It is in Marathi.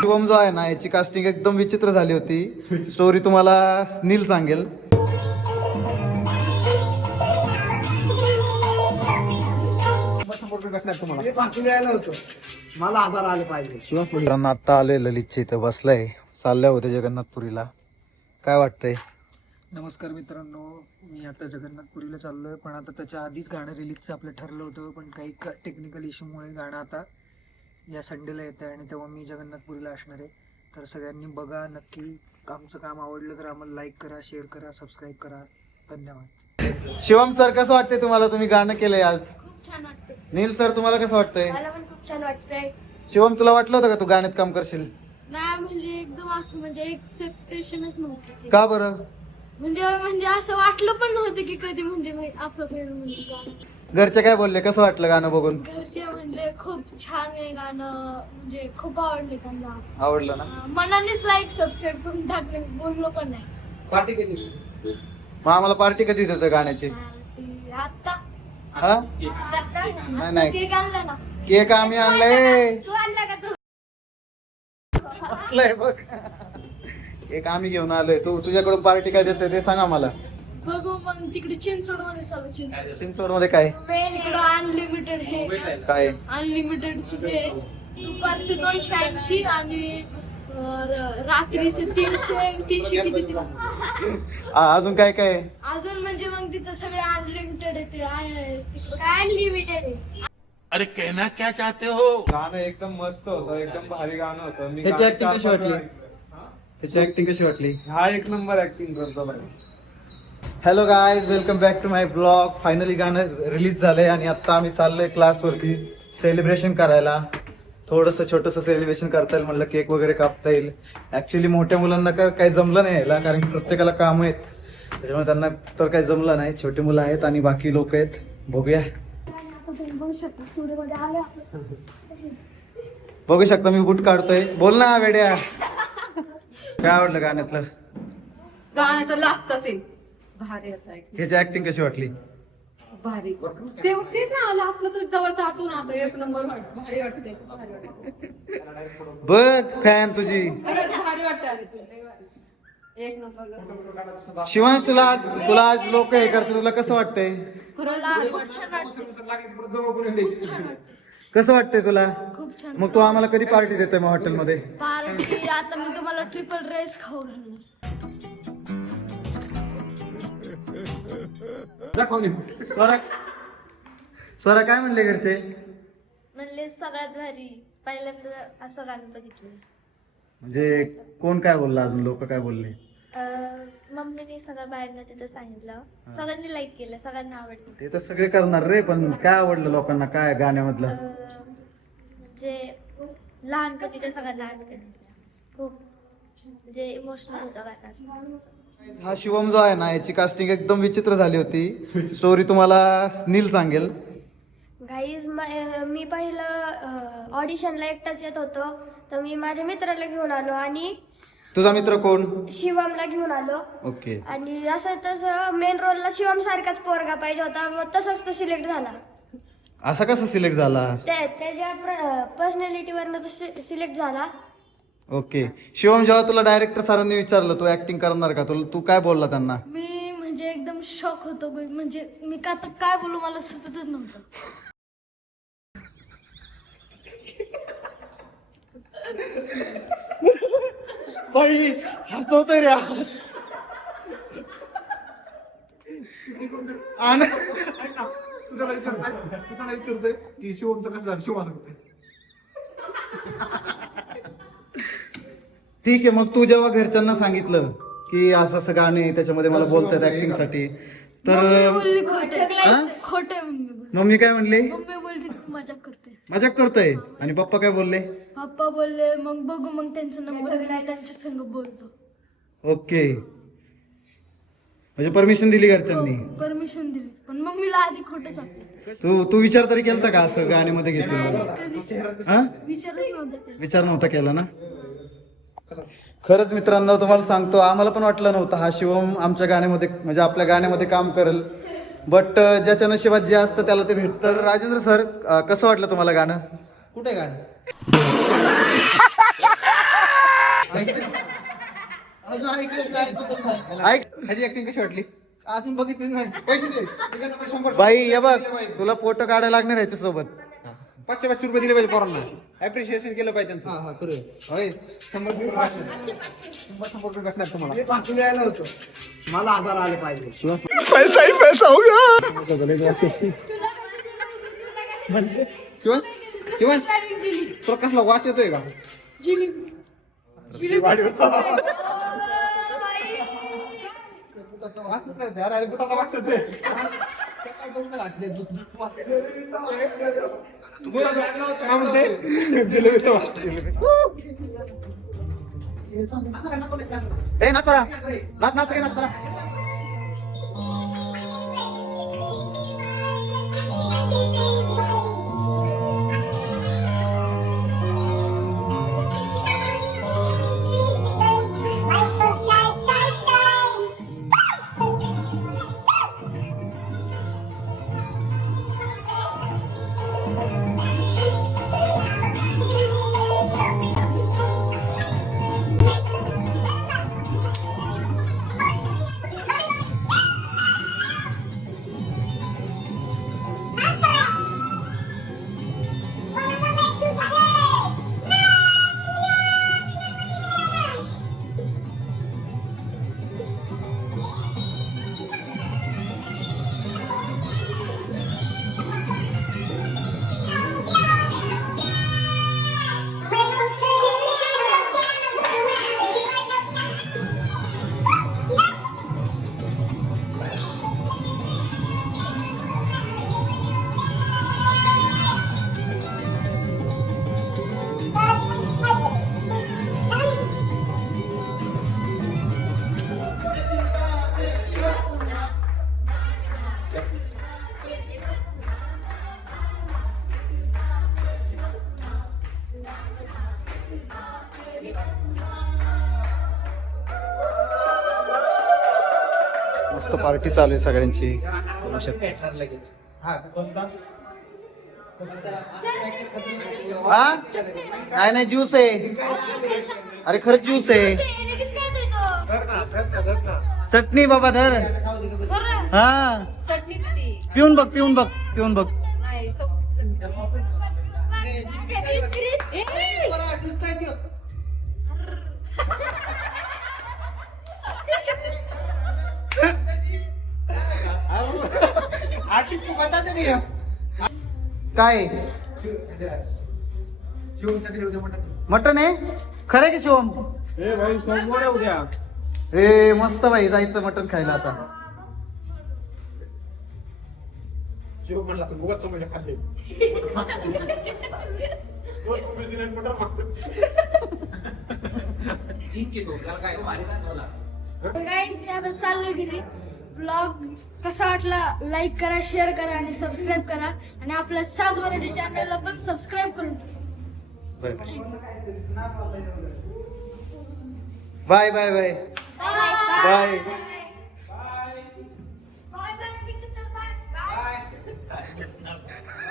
शिवम जो आहे ना, याची कास्टिंग एकदम विचित्र झाली होती. स्टोरी तुम्हाला नील सांगेल. मला 1000 आले पाहिजे. शिवम आता आलोय ललितच्या इथं बसलाय. चालल्या होते जगन्नाथपुरीला. काय वाटतंय? नमस्कार मित्रांनो, मी आता जगन्नाथपुरीला चाललो आहे. पण आता त्याच्या आधीच गाणं रिलीजचं आपलं ठरलं होतं, पण काही टेक्निकल इश्यूमुळे गाणं आता या संडेला येतं आहे आणि तेव्हा मी जगन्नाथपुरीला असणार आहे. तर सगळ्यांनी बघा नक्की. आमचं काम आवडलं तर आम्हाला लाईक करा, शेअर करा, सबस्क्राईब करा. धन्यवाद. शिवम सर, कसं वाटतंय तुम्हाला? तुम्ही गाणं केलंय आज. खूप छान वाटतं. नील सर, तुम्हाला कसं वाटतंय? मला पण खूप छान वाटतंय. शिवम, तुला वाटलं होतं का तू गाण्यात काम करशील? नाही म्हणजे एकदम असं म्हणजे एक्सेप्टेशनच नव्हतं. का बरं? म्हणजे असं वाटलं पण नव्हतं की कधी म्हणजे मी असं होईल म्हणजे गाणं. घरचे काय बोलले? कसं वाटलं गाणं बघून? घरचे म्हणले खूप छान आहे गाणं, म्हणजे खूप आवडले त्यांना. आवडलं ना? मनानेच लाईक सबस्क्राईब करून टाकले, बोललो पण नाही. पार्टी केली. मग आम्हाला पार्टी कधी देतं गाण्याची? आता हा? नाही. केक आणला ना? केक आम्ही आणलाय. तू आणला का? तू असलंय बघ. केक आम्ही घेऊन आलोय. तू तुझ्याकडून पार्टी काय देते ते सांगा मला. बघू मग तिकडे चिंचवड मध्ये चालू. चिंचवड मध्ये काय तिकडं अनलिमिटेड हे काय? अनलिमिटेडची हे दुपारचे 280 आणि रात्रीचे 300 किती ते. अजून काय काय? अजून म्हणजे मग तिथं सगळे अनलिमिटेड आहे. काय अनलिमिटेड आहे? अरे कहना क्या चाहते हो? गाणं एकदम मस्त होतं, एकदम भारी गाणं होतं. मी त्याची गाणं ऍक्टिंग कशी 4-5 वाटली? वेळा- त्याची ऍक्टिंग कशी वाटली? हा एक नंबर ऍक्टिंग करतो बाई. Hello guys, welcome back to my blog. Finally गाणं रिलीज झालंय आणि आता आम्ही चाललोय क्लासवरती सेलिब्रेशन करायला. थोडंसं छोटंसं सेलिब्रेशन करता येईल म्हणलं, केक वगैरे कापता येईल. ऍक्च्युली मोठ्या मुलांना काही जमलं नाही यायला, कारण की प्रत्येकाला काम आहेत, त्याच्यामुळे त्यांना तर काही जमलं नाही. छोटी मुलं आहेत आणि बाकी लोक आहेत. बघूया. बघू शकता मी बूट काढतोय. बोल ना वेड्या. काय आवडलं गाण्यातलं? गाण्याचं लास्ट असेल भारी आता ह्याची ऍक्टिंग कशी वाटली? भारी तेच ना लास्टला तू जवळ जातो ना आता एक नंबर भारी वाटते. बघ फॅन तुझी. भारी वाटते आली तू लय भारी. एक नंबर. शिवांश, तुला आज लोक हे करते, तुला कसं वाटतंय? कसं वाटतंय तुला? खूप छान. मग तू आम्हाला कधी पार्टी देतोय मग हॉटेलमध्ये? पार्टी आता मी तुम्हाला ट्रिपल राईस खाऊ घालणार. स्वरा काय म्हणले घरचे? म्हणले सगळ्यात भारी, पहिल्यांदा असं गाणं बघितलं. म्हणजे कोण काय बोललं? अजून लोक काय बोलले? मम्मीने सगळ्या बाहेरनं तिथं सांगितलं, सगळ्यांनी लाईक केलं, सगळ्यांना आवडलं. ते तर सगळे करणार रे, पण काय आवडलं लोकांना काय गाण्यामधलं? म्हणजे लहानपणीच्या सगळ्यांना आवडलं. खूप म्हणजे इमोशनल होता गाणं. हा शिवम जो आहे ना, याची कास्टिंग एकदम विचित्र झाली होती. स्टोरी तुम्हाला नील सांगेल. गाईज मी पहिलं ऑडिशनला एकटाच येत होतो, तर मी माझ्या मित्राला घेऊन आलो आणि तुझा मित्र कोण? शिवमला घेऊन आलो. ओके. आणि असं तसं मेन रोलला शिवम सारखाच पोरगा पाहिजे होता, मग तसाच तो सिलेक्ट झाला. असा कसा सिलेक्ट झाला? त्याच्या पर्सनॅलिटीवरनं तो सिलेक्ट झाला. ओके. शिवम, जेव्हा तुला डायरेक्टर सरांनी विचारलं तू ऍक्टिंग करणार का, तू काय बोलला त्यांना? मी म्हणजे एकदम शॉक होतो, म्हणजे मी काय बोलू मला सुचतच नव्हतं. बाई हसवतोय रे. तुझ्याला विचारतोय की शिवमचं कसं झालं, शिव असं करतोय. ठीक आहे. मग तू जेव्हा घरच्यांना सांगितलं की असं असं गाणं आहे, त्याच्यामध्ये मला बोलतात ऍक्टिंग साठी, तर बोलली खोटे. मम्मी काय म्हणले? मम्मी बोलली मजाक करते. मजाक करतोय. आणि पप्पा काय बोलले? पप्पा बोलले मग बघू, मग त्यांचा नंबर दिला, त्यांच्या संग बोलतो. ओके. म्हणजे परमिशन दिली घरच्यांनी? परमिशन दिली, पण मम्मीला आधी खोटंच वाटलं. तू विचार तरी केलता का असं गाण्यामध्ये घेते? हा, विचारच नव्हतं. विचार नव्हता केला ना? खरंच मित्रांनो, तुम्हाला सांगतो, आम्हाला पण वाटलं नव्हतं हा शिवम आमच्या गाण्यामध्ये म्हणजे आपल्या गाण्यामध्ये काम करेल. बट ज्याच्या नशिबात जे असतं त्याला ते भेटतं. तर राजेंद्र सर, कसं वाटलं तुम्हाला गाणं? कुठे गाणं अजून ऐकलं काय ऐक ह्याची ऍक्टिंग कशी वाटली? अजून बघितलीच नाही. पैसे दे तिकडनं पण 100 बाई हे बघ, तुला फोटो काढायला लागणार याच्या सोबत. 500 रुपये दिले पाहिजे पोरांना. ऍप्रिशिएशन केलं पाहिजे त्यांचं. हा करूया. होय 100 रुपये भेटणार तुम्हाला. 500 द्यायला होतं मला 1000 आले पाहिजे. पैसा ही पैसा होगा. म्हणजे शिवस शिवस तुला कसला वास येतोय का? वास नाही यार, अरे बुटाचा वास येतोय. काय म्हणते? जिलेबीचा वास. ए नाच चला, नाच नाच रे, नाच चला. मस्त पार्टी चालू आहे सगळ्यांची. बघू शकता. हा नाही नाही, ज्यूस आहे. अरे खरंच ज्यूस आहे. चटणी बाबा धर. हा पिऊन बघ, पिऊन बघ, पिऊन बघ. आर्टिस्ट को बताते नहीं हम. काय मटन आहे? खरं की शिवम? ए मस्त भाई, जायचं मटन खायला आता. शिव म्हणला असं उगाच समजलं खाल्ले. गाईज मी आता चाललोय घरी. ब्लॉग कसा वाटला लाईक करा, शेअर करा आणि सबस्क्राईब करा. आणि आपल्या साज मराठी चॅनलला पण सबस्क्राईब करून bye bye bye bye. Bye.